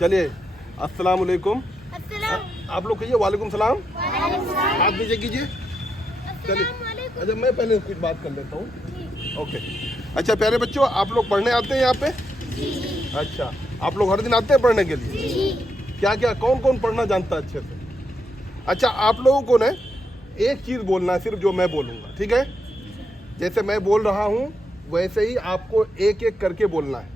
चलिए, अस्सलाम वालेकुम। आप लोग कहिए वालेकुम सलाम। हाथ नीचे कीजिए। चलिए, अच्छा मैं पहले कुछ बात कर लेता हूँ। ओके, अच्छा प्यारे बच्चों, आप लोग पढ़ने आते हैं यहाँ पे? अच्छा, आप लोग हर दिन आते हैं पढ़ने के लिए? क्या क्या कौन कौन पढ़ना जानता है अच्छे से? अच्छा, आप लोगों को ना एक चीज़ बोलना है सिर्फ, जो मैं बोलूँगा, ठीक है? जैसे मैं बोल रहा हूँ वैसे ही आपको एक एक करके बोलना है,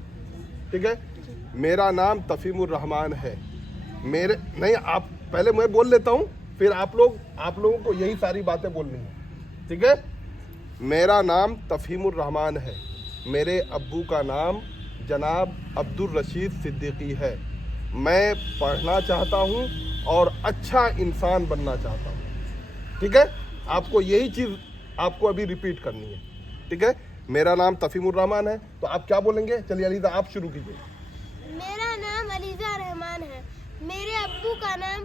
ठीक है? मेरा नाम तफीमुर रहमान है। मेरे नहीं, आप पहले मैं बोल लेता हूँ, फिर आप लोगों को यही सारी बातें बोलनी है, ठीक है? मेरा नाम तफहीमुर रहमान है। मेरे अब्बू का नाम जनाब अब्दुल रशीद सिद्दीकी है। मैं पढ़ना चाहता हूँ और अच्छा इंसान बनना चाहता हूँ, ठीक है? आपको यही चीज़ आपको अभी रिपीट करनी है, ठीक है? मेरा नाम तफहीमुर रहमान है, तो आप क्या बोलेंगे? चलिए अलीज़ा, आप शुरू कीजिए। मेरा नाम अलीज़ा रहमान है। मेरे अब्बू का नाम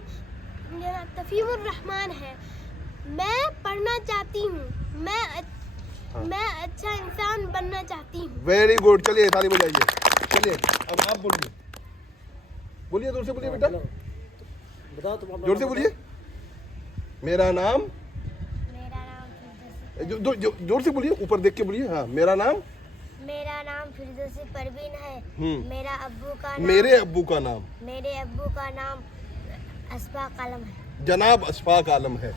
तफहीमुर रहमान है। मैं पढ़ना चाहती हूँ। मैं अच्छा इंसान बनना चाहती हूँ। वेरी गुड, चलिए ताली बजाइए। चलिए अब आप बोलिए, बोलिए जोर से बोलिए बेटा, बताओ तुम जोर से बोलिए। मेरा नाम, जोर से बोलिए, ऊपर देख के बोलिए। हाँ, मेरा नाम फिरदौसी परवीन है। मेरे अब्बू का नाम अशफाक आलम है। जनाब अशफाक आलम है।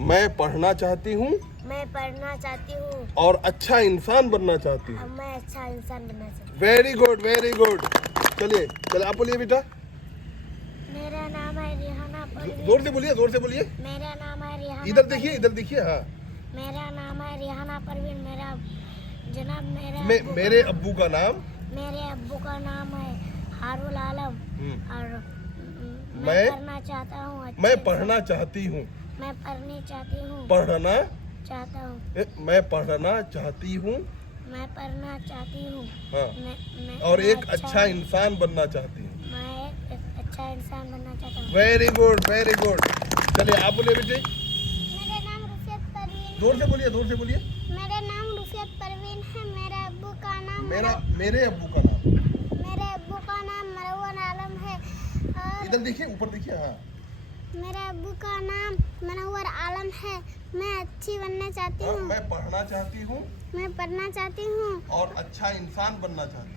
मैं पढ़ना चाहती हूँ और अच्छा इंसान बनना चाहती हूँ। Very good, very good. चलिए आप बोलिए बेटा। मेरा नाम है रिहाना परवीन। जोर से बोलिए, जोर से बोलिए। मेरा नाम है रिहाना। इधर देखिए। हाँ, मेरा नाम है रिहाना परवीन। मेरे अब्बू का नाम है हारुल आलम और मैं पढ़ना चाहता हूँ। मैं पढ़ना चाहती हूँ। मैं पढ़ना चाहती हूँ। मैं पढ़ना चाहती हूँ। हाँ, और एक अच्छा इंसान बनना चाहती हूँ। मैं एक अच्छा इंसान बनना चाहता हूँ। Very good, very good. चलिए आप बोलिए बेटे। मेरा नाम रुफियत परवीन। जोर से बोलिए। मेरा नाम रुफियत परवीन है। मेरे अब्बू का नाम मेरे अब्बू का नाम मरवन आलम है। और इधर देखिए, ऊपर देखिए। हाँ, मेरे अब्बू का नाम मनव्वर आलम है। मैं अच्छी बनना चाहती हूँ। मैं पढ़ना चाहती हूँ और अच्छा इंसान बनना चाहती हूँ।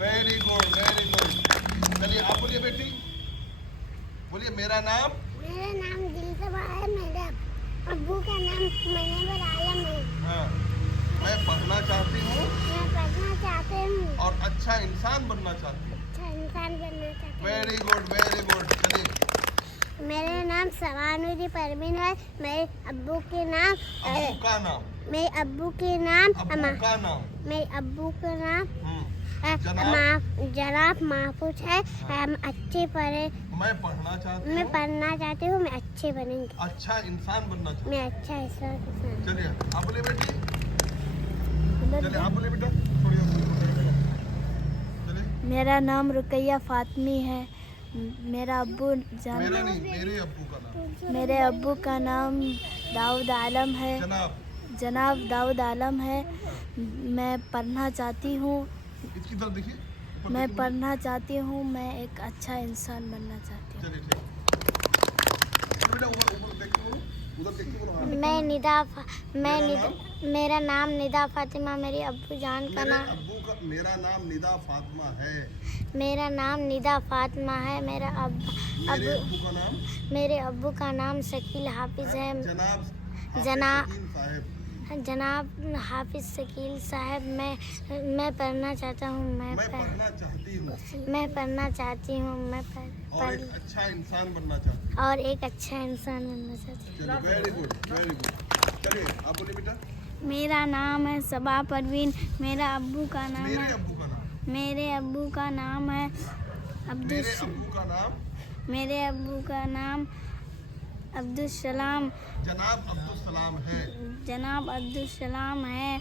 Very good, very good. चलिए आप बोलिए बेटी, बोलिए। मेरा नाम दिलसबा है। मेरे अब्बू का नाम मनव्वर आलम है। हाँ, मैं पढ़ना चाहती हूँ और अच्छा इंसान बनना चाहती हूँ। Very good, very good. चलिए। मेरा नाम सवानुरी परवीन है। मेरे अब्बू के नाम जनाब महफूज है। हम अच्छे पढ़े। मैं पढ़ना चाहती हूँ। मैं अच्छे बनेंगे। अच्छा इंसान बनना चाहती हूँ। मैं अच्छा इंसान। चलिए आप बोलिए बेटी। चलिए आप बोलिए बेटा। चलिए। मेरा नाम रुकैया फातमी है। मेरे अब्बू का नाम दाऊद आलम है। जनाब दाऊद आलम है। मैं पढ़ना चाहती हूँ। इसकी तरफ देखिए। मैं पढ़ना चाहती हूँ। मैं एक अच्छा इंसान बनना चाहती हूँ। मेरा नाम निदा फातिमा। मेरे अब्बू जान का नाम मेरा नाम निदा फातिमा है। मेरे अब्बू का नाम शकील हाफिज है। जनाब हाफिज शकील साहब। मैं पढ़ना चाहता हूँ। मैं पढ़ना चाहती हूँ। और एक अच्छा इंसान बनना चाहती हूँ। Very good, very good. चलिए आप बोलिए बेटा। मेरा नाम है सबा परवीन। मेरे अब्बू का नाम है अब्दुल सलाम। जनाब अब्दुल सलाम है।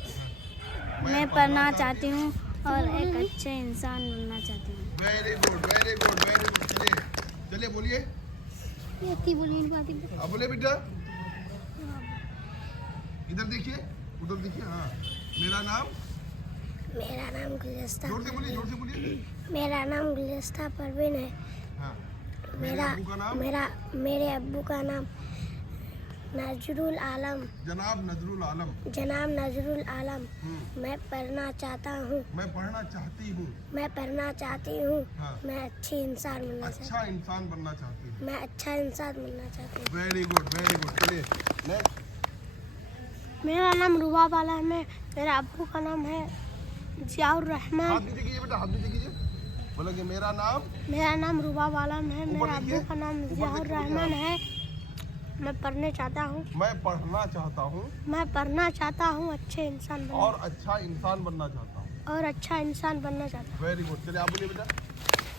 मैं पढ़ना चाहती हूँ और एक अच्छे इंसान बनना चाहती हूँ। Very good, very good, very good. चलिए बोलिए। अब बोलिए बेटा। इधर देखिए, उधर देखिए। हाँ, मेरा नाम गुलदस्ता। जोर से बोलिए। मेरा नाम गुलिस्ता परवीन है। हाँ। मेरे अब्बू का नाम? मेरे अब्बू का नाम नजरुल आलम। जनाब नजरुल आलम। जनाब नजरुल आलम। मैं पढ़ना चाहता हूँ। मैं पढ़ना चाहती हूँ। मैं पढ़ना चाहती हूँ। हाँ। मैं अच्छी इंसान बनना चाहती अच्छा इंसान बनना चाहती हूँ। हूँ। मैं अच्छा इंसान बनना चाहती हूँ। Very good very good. चलिए नेक्स्ट। मेरा नाम रुबाब आलम है। मेरा अब्बू का नाम है जियाउर रहमान। हाथ नीचे कीजिए बेटा, हाथ नीचे कीजिए। बोला कि मेरा नाम रुबाब आलम है। ऊपर मेरा अब्बू देखिए। का नाम ऊपर जियाउर देखिए, रहमान है। मैं पढ़ने चाहता हूँ। मैं पढ़ना चाहता हूँ मैं पढ़ना चाहता हूँ। अच्छे इंसान बनना और अच्छा इंसान बनना चाहता हूँ। और अच्छा इंसान बनना चाहता हूँ। Very good. चलिए आप बोलिए बेटा।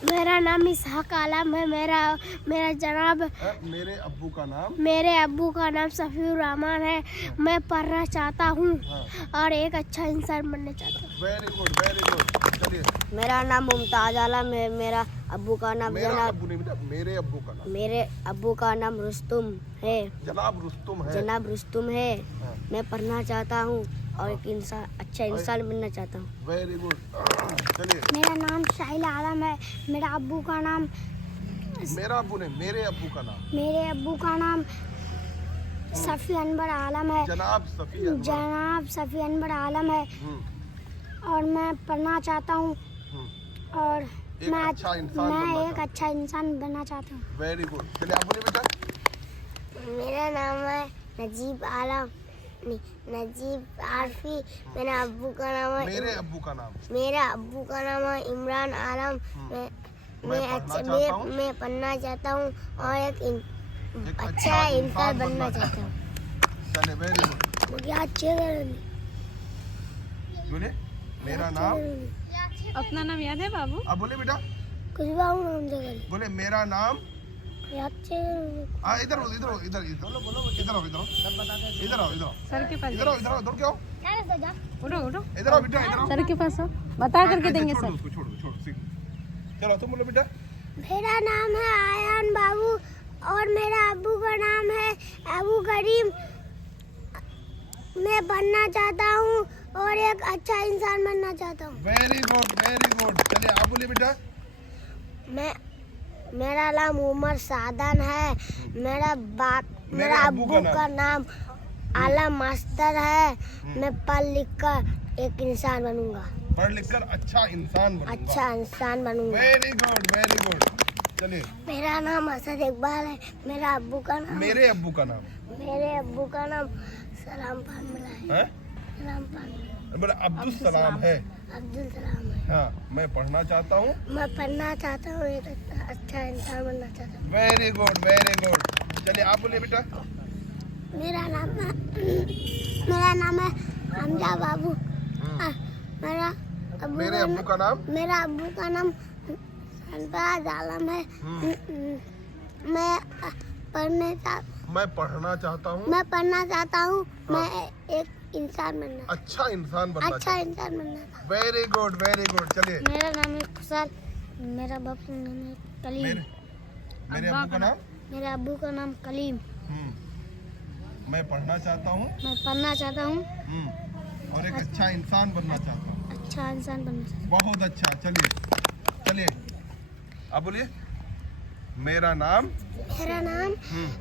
मेरा नाम इसहाक आलम है। मेरा जनाब मेरे अब्बू का नाम? मेरे अब्बू का नाम सफीउर रहमान है। मैं पढ़ना चाहता हूँ हाँ। और एक अच्छा इंसान बनना चाहता हूँ। Very good very good. चलिए मेरा नाम मुमताज आलम है। मेरा अब्बू का नाम मेरा जनाब अब्बू नहीं बेटा, मेरे अब्बू का नाम। मेरे अब्बू का नाम रुस्तुम है। जनाब रुस्तुम है। जनाब रुस्तुम है। हाँ। मैं पढ़ना चाहता हूँ और एक इंसान अच्छा इंसान बनना चाहता हूँ। Very good. चलिए मेरा नाम शाहिल आलम है। मेरा अब्बू का नाम मेरा अब्बू नहीं, मेरे अब्बू का नाम। मेरे अब्बू का नाम सफ़ी अनवर आलम है। जनाब सफी अनवर। जनाब सफ़ी अनवर आलम है। और मैं पढ़ना चाहता हूँ और एक अच्छा इंसान बनना मैं एक चाहता अच्छा इंसान बनना चाहता हूँ। Very good. चलिए आप बोलिए बेटा। मेरा नाम है नजीब आलम, नजीब आरफी। मेरा अब्बू का नाम है मेरे अब्बू का नाम? मेरा अब्बू का नाम है इमरान आलम। मैं पढ़ना चाहता हूँ और एक अच्छा इंसान बनना चाहता हूँ। चलिए वेरी गुड। मुझे अच्छे बोलिए मेरा नाम। अपना नाम याद है बाबू? अब बोले बेटा। कुछ नाम जगह बोले मेरा नाम। अच्छे इधर इधर इधर इधर इधर आओ इधर इधर आओ इधर आओ सर के पास इधर आओ इधर आओ दौड़ के आओ। उठो उठो इधर आओ बेटा इधर आओ। सर के पास हो, बता करके देंगे छोड़ दो सर। उसको, छोड़ दो, छोड़ दो, सीख। चलो तुम बोलो बेटा। मेरा नाम है आयान बाबू और मेरा अब्बू का नाम है अबू करीम। मैं बनना चाहता हूँ और एक अच्छा इंसान बनना चाहता हूँ। Very good very good. चलिए आप बोलिए बेटा। मेरा नाम उमर सादन है। मेरा अब्बू का नाम आलम मास्टर है। मैं पढ़ लिख कर एक इंसान बनूंगा। पढ़ लिख कर अच्छा इंसान बनूंगा। अच्छा इंसान बनूंगा। Very good very good. चलिए मेरा नाम असद इकबाल है। मेरा अब्बू का नाम मेरे अब्बू का नाम? मेरे अब्बू का नाम सलाम पानमला है। सलाम पानमला। मेरा अब्दुल सलाम है। अब्दुल सलाम है। हाँ मैं पढ़ना चाहता हूँ। मैं पढ़ना चाहता हूँ, एक अच्छा इंसान बनना चाहता हूँ। Very good very good. चलिए आप बोलिए बेटा। मेरा नाम है हमजा बाबू। मेरे अब्बू का नाम? मेरा अब्बू का नाम सरफराज आलम है। मैं पढ़ना चाहता हूँ। मैं एक इंसान बनना, अच्छा इंसान बनना अच्छा इंसान बनना। Very good very good. चलिए मेरा नाम है खुशहाल। मेरा बाप का नाम है कलीम। मेरे अब्बू का नाम? मेरा अब्बू का नाम कलीम। मैं पढ़ना चाहता हूँ मैं पढ़ना चाहता हूँ और एक अच्छा इंसान बनना चाहता हूँ। अच्छा इंसान बनना चाहता हूँ। बहुत अच्छा। चलिए चलिए आप बोलिए। मेरा नाम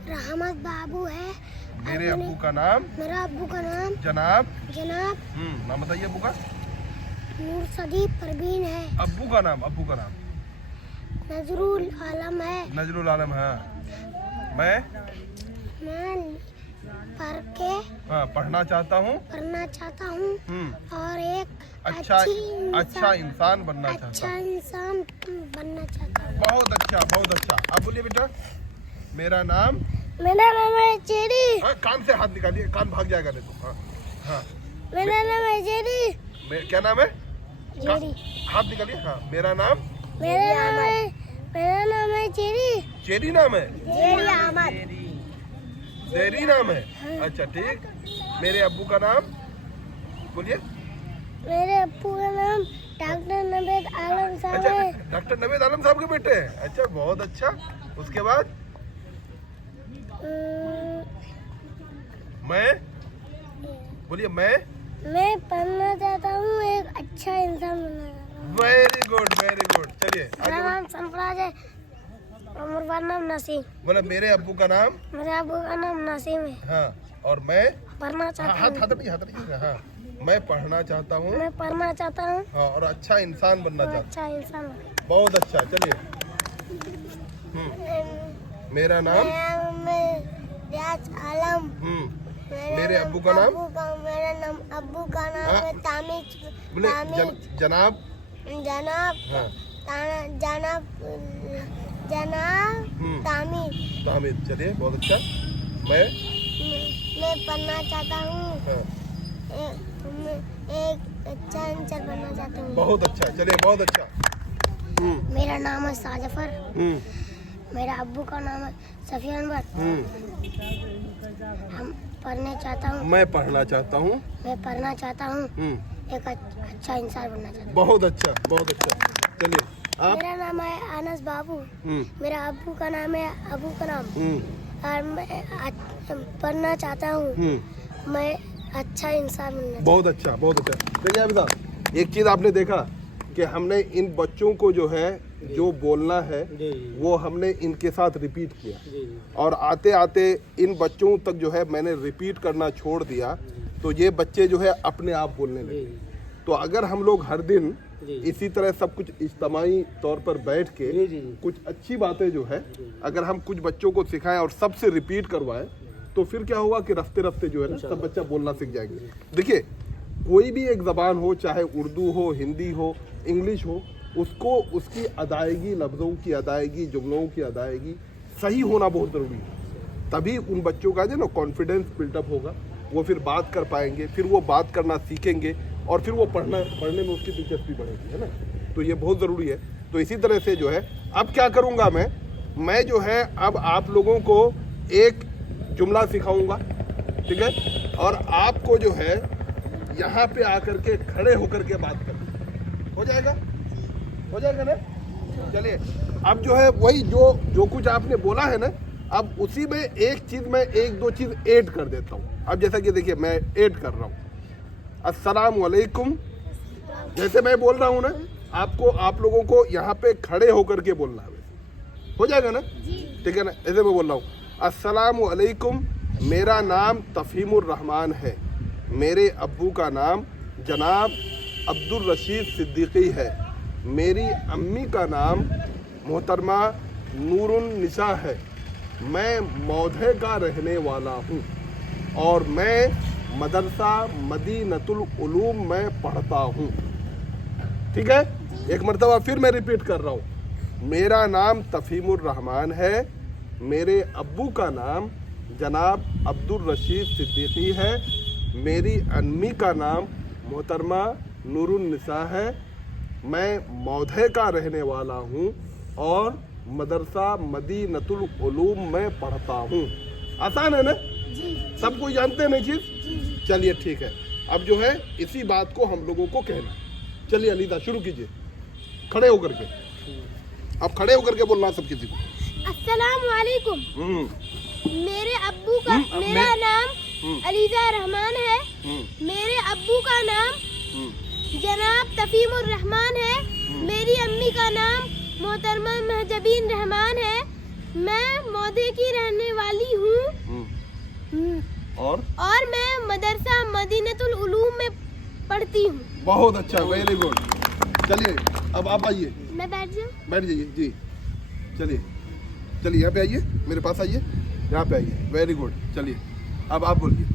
रहमत बाबू है। मेरे अब्बू का नाम? मेरा अब्बू का नाम जनाब नाम बताइए अब्बू का। नूर सदीप परवीन है। अब्बू का नाम? अब्बू का नाम नजरुल आलम है। नजरुल आलम है। मैं पढ़ना चाहता हूँ और एक अच्छा इंसान बनना चाहता हूँ। बहुत अच्छा बहुत अच्छा। आप बोलिए बेटा। मेरा नाम है चेरी। कान से हाथ निकालिए, कान भाग जाएगा नहीं तो। हाँ मेरा नाम है चेरी। क्या नाम है? चेरी। हाथ निकालिए। हाँ मेरा नाम है चेरी। चेरी नाम है? चेरी अहमद। चेरी नाम है? अच्छा ठीक। मेरे अब्बू का नाम बोलिए। मेरे अब्बू का नाम डॉक्टर नवेद आलम साहब अच्छा है। डॉक्टर नवेद आलम साहब के बेटे हैं? अच्छा बहुत अच्छा। उसके बाद मैं बोलिए। मैं पढ़ना चाहता हूँ, एक अच्छा इंसान बनना चाहता हूँ। वेरी गुड चलिए मेरा आगे नाम सरफराज है और मेरा नाम नसीम। बोले मेरे अब्बू का नाम, मेरे अब्बू का नाम नसीम है। हाँ, और मैं पढ़ना चाहता हाथ हूँ। हाथ नहीं, हाँ, मैं पढ़ना चाहता हूँ, मैं पढ़ना चाहता हूँ हाँ, और अच्छा इंसान बनना और चाहता अच्छा इंसान हूँ। हूँ। बहुत अच्छा, चलिए। मेरा नाम, रियाज आलम। मेरे अब्बू का नाम, मेरा नाम अब्बू का नाम हाँ। है तामिज। बोले जनाब, जनाब हाँ, जनाब तामिज। तामिद, चलिए बहुत अच्छा। मैं पढ़ना चाहता हूँ, हाँ, एक अच्छा इंसान बनना चाहता हूँ। बहुत अच्छा, चलिए बहुत अच्छा। मेरा नाम है साजफर। हम्म, मेरा अब्बू का नाम है सफी अनवर। हम पढ़ने चाहता हूँ। मैं पढ़ना चाहता हूँ, मैं पढ़ना चाहता हूँ, एक अच्छा इंसान बनना चाहता हूँ। बहुत अच्छा, चलिए आप। मेरा नाम है अनस बाबू। मेरा अब्बू का नाम है अबू का नाम। और मैं पढ़ना चाहता हूँ, मैं अच्छा इंसान बनना। बहुत अच्छा। देखिए अभी साहब, एक चीज आपने देखा कि हमने इन बच्चों को जो है, जो बोलना है वो हमने इनके साथ रिपीट किया, और आते आते इन बच्चों तक जो है मैंने रिपीट करना छोड़ दिया, तो ये बच्चे जो है अपने आप बोलने लगे। तो अगर हम लोग हर दिन इसी तरह सब कुछ इज्तमाही तौर पर बैठ के कुछ अच्छी बातें जो है अगर हम कुछ बच्चों को सिखाएं और सबसे रिपीट करवाएं, तो फिर क्या होगा कि रफ्ते रफ्ते जो है ना सब बच्चा बोलना सीख जाएंगे। देखिए, कोई भी एक ज़बान हो, चाहे उर्दू हो, हिंदी हो, इंग्लिश हो, उसको उसकी अदायगी, लफ्ज़ों की अदायगी, जुमलों की अदायगी सही होना बहुत ज़रूरी है। तभी उन बच्चों का जो ना कॉन्फिडेंस बिल्डअप होगा, वो फिर बात कर पाएंगे, फिर वो बात करना सीखेंगे, और फिर वो पढ़ने में उसकी दिलचस्पी बढ़ेगी, है ना। तो ये बहुत ज़रूरी है। तो इसी तरह से जो है अब क्या करूँगा मैं जो है अब आप लोगों को एक जुमला सिखाऊंगा, ठीक है, और आपको जो है यहाँ पे आकर के खड़े होकर के बात करना। हो जाएगा ना। चलिए अब जो है वही जो कुछ आपने बोला है ना, अब उसी में एक चीज़ मैं एक दो चीज़ ऐड कर देता हूँ। अब जैसा कि देखिए मैं ऐड कर रहा हूँ, अस्सलाम वालेकुम। जैसे मैं बोल रहा हूँ ना, आप लोगों को यहाँ पे खड़े होकर के बोलना है। हो जाएगा ना, ठीक है ना। ऐसे मैं बोल रहा हूँ, अस्सलाम वालेकुम, मेरा नाम तफहीमुर रहमान है, मेरे अब्बू का नाम जनाब अब्दुल रशीद सिद्दीकी है, मेरी अम्मी का नाम मोहतरमा नूरुन निसा है, मैं मौधे का रहने वाला हूँ, और मैं मदरसा मदीनतुल उलूम में पढ़ता हूँ। ठीक है, एक मरतबा फिर मैं रिपीट कर रहा हूँ, मेरा नाम तफहीमुर रहमान है, मेरे अब्बू का नाम जनाब अब्दुल रशीद सिद्दीकी है, मेरी अम्मी का नाम मोहतरमा नूरुन निसा है, मैं मौधे का रहने वाला हूँ और मदरसा मदीनतुल उलूम में पढ़ता हूँ। आसान है ना, सब कोई जानते हैं ना चीज़। चलिए ठीक है, अब जो है इसी बात को हम लोगों को कहना। चलिए अलीदा शुरू कीजिए, खड़े होकर के। अब खड़े होकर के बोलना सब किसी को। अस्सलाम वालेकुम। मेरे अब्बू का मेरा नाम अलीजा रहमान है, मेरे अब्बू का नाम जनाब तफहीमुर रहमान है, मेरी अम्मी का नाम मोहतरमा महजबीन रहमान है, मैं मौधे की रहने वाली हूँ और मैं मदरसा मदीनतुल उलूम में पढ़ती हूँ। बहुत अच्छा, वेरी गुड। चलिए अब आप आइए, मैं बैठ जाऊँ? बैठ जाइए जी। चलिए चलिए यहाँ पे आइए, मेरे पास आइए, यहाँ पे आइए। Very good. चलिए अब आप बोलिए।